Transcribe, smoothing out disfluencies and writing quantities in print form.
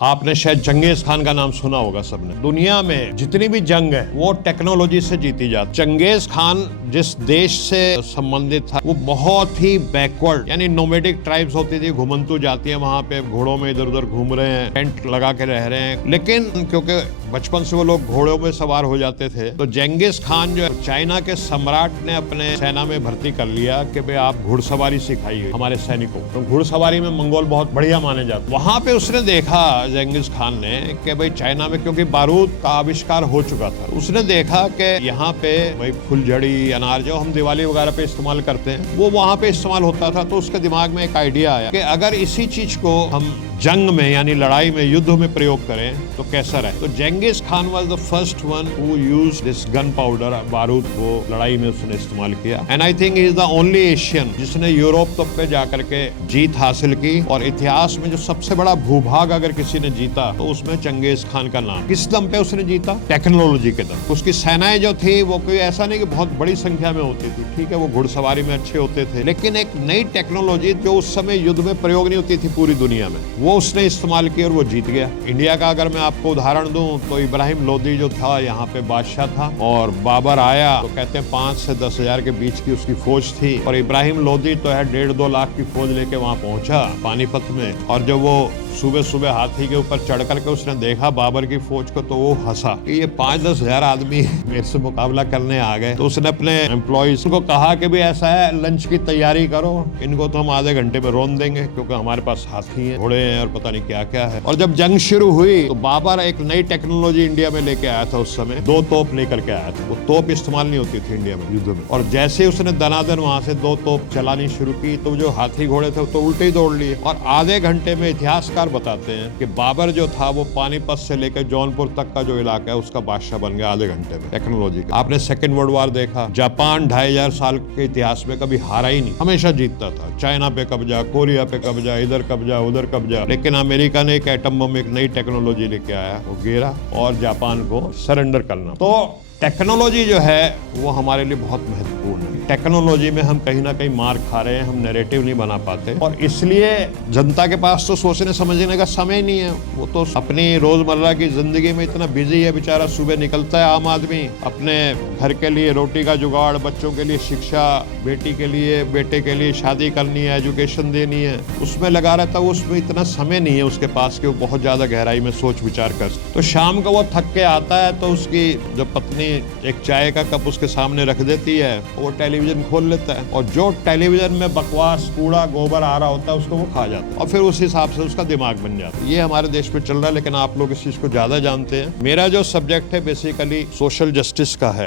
आपने शायद Genghis Khan का नाम सुना होगा सबने। दुनिया में जितनी भी जंग है वो टेक्नोलॉजी से जीती जाती। चंगेज खान जिस देश से संबंधित था वो बहुत ही बैकवर्ड, यानी नोमैडिक ट्राइब्स होती थी, घुमंतू जाती है, वहां पे घोड़ों में इधर उधर घूम रहे हैं, टेंट लगा के रह रहे हैं। लेकिन क्योंकि बचपन से वो लोग घोड़ों में सवार हो जाते थे, तो चंगेज खान जो चाइना के सम्राट ने अपने सेना में भर्ती कर लिया कि भाई आप घुड़सवारी सिखाइए हमारे सैनिकों को। तो घुड़सवारी में मंगोल बहुत बढ़िया माने जाते। वहां पे उसने देखा चंगेज खान ने कि भाई चाइना में क्योंकि बारूद का आविष्कार हो चुका था, उसने देखा कि यहाँ पे भाई फुलझड़ी, अनार जो हम दिवाली वगैरह पे इस्तेमाल करते हैं वो वहां पे इस्तेमाल होता था। तो उसके दिमाग में एक आइडिया आया कि अगर इसी चीज को हम जंग में यानी लड़ाई में, युद्ध में प्रयोग करें तो कैसा रहे। तो Genghis Khan was the first one who used this gun powder, बारूद को लड़ाई में उसने इस्तेमाल किया। And I think he is the only Asian जिसने यूरोप तक पे जाकर के जीत हासिल की। और इतिहास में जो सबसे बड़ा भूभाग अगर किसी ने जीता तो उसमें चंगेज खान का नाम। किस दम पे उसने जीता? टेक्नोलॉजी के दम। उसकी सेनाएं जो थी वो कोई ऐसा नहीं कि बहुत बड़ी संख्या में होती थी, ठीक है, वो घुड़सवारी में अच्छे होते थे, लेकिन एक नई टेक्नोलॉजी जो उस समय युद्ध में प्रयोग नहीं होती थी पूरी दुनिया में, वो उसने इस्तेमाल किया और वो जीत गया। इंडिया का अगर मैं आपको उदाहरण दूं तो इब्राहिम लोदी जो था यहाँ पे बादशाह था, और बाबर आया तो कहते हैं 5 से 10 हजार के बीच की उसकी फौज थी, और इब्राहिम लोदी तो है 1.5-2 लाख की फौज लेके वहां पहुंचा पानीपत में। और जब वो सुबह सुबह हाथी के ऊपर चढ़ करके उसने देखा बाबर की फौज को तो वो हंसा कि ये 5-10 हजार आदमी मेरे से मुकाबला करने आ गए। तो उसने अपने एम्प्लॉइज को कहा कि भाई ऐसा है, लंच की तैयारी करो, इनको तो हम आधे घंटे में रोन देंगे क्योंकि हमारे पास हाथी हैं, घोड़े हैं और पता नहीं क्या क्या है। और जब जंग शुरू हुई तो बाबर एक नई टेक्नोलॉजी इंडिया में लेके आया था। उस समय 2 तोप लेकर के आया था। वो तोप इस्तेमाल नहीं होती थी इंडिया में युद्ध में, और जैसे उसने दनादन वहां से 2 तोप चलानी शुरू की तो जो हाथी घोड़े थे तो उल्टे ही दौड़ लिए। और आधे घंटे में इतिहासकार बताते हैं कि बाबर जो था वो पानीपत से लेकर जौनपुर तक का जो इलाका है उसका बादशाह बन गया आधे घंटे में टेक्नोलॉजी का। आपने सेकेंड वर्ल्ड वॉर देखा, जापान 2500 साल के इतिहास में कभी हारा ही नहीं, हमेशा जीतता था। चाइना पे कब्जा, कोरिया पे कब्जा, इधर कब्जा उधर कब्जा, लेकिन अमेरिका ने एक एटम बम, एक नई टेक्नोलॉजी लेके आया, वो गिरा और जापान को सरेंडर करना। तो टेक्नोलॉजी जो है वो हमारे लिए बहुत महत्वपूर्ण है। टेक्नोलॉजी में हम कहीं ना कहीं मार खा रहे हैं, हम नैरेटिव नहीं बना पाते, और इसलिए जनता के पास तो सोचने समझने का समय नहीं है। वो तो अपनी रोजमर्रा की जिंदगी में इतना बिजी है बेचारा, सुबह निकलता है आम आदमी अपने घर के लिए रोटी का जुगाड़, बच्चों के लिए शिक्षा, बेटी के लिए, बेटे के लिए शादी करनी है, एजुकेशन देनी है, उसमें लगा रहता है। उसमें इतना समय नहीं है उसके पास कि वो बहुत ज्यादा गहराई में सोच विचार कर। तो शाम को वो थक के आता है तो उसकी जो पत्नी एक चाय का कप उसके सामने रख देती है, वो टेलीविजन खोल लेता है, और जो टेलीविजन में बकवास, कूड़ा, गोबर आ रहा होता है उसको वो खा जाता है, और फिर उस हिसाब से उसका दिमाग बन जाता है। ये हमारे देश में चल रहा है, लेकिन आप लोग इस चीज को ज्यादा जानते हैं। मेरा जो सब्जेक्ट है बेसिकली सोशल जस्टिस का है।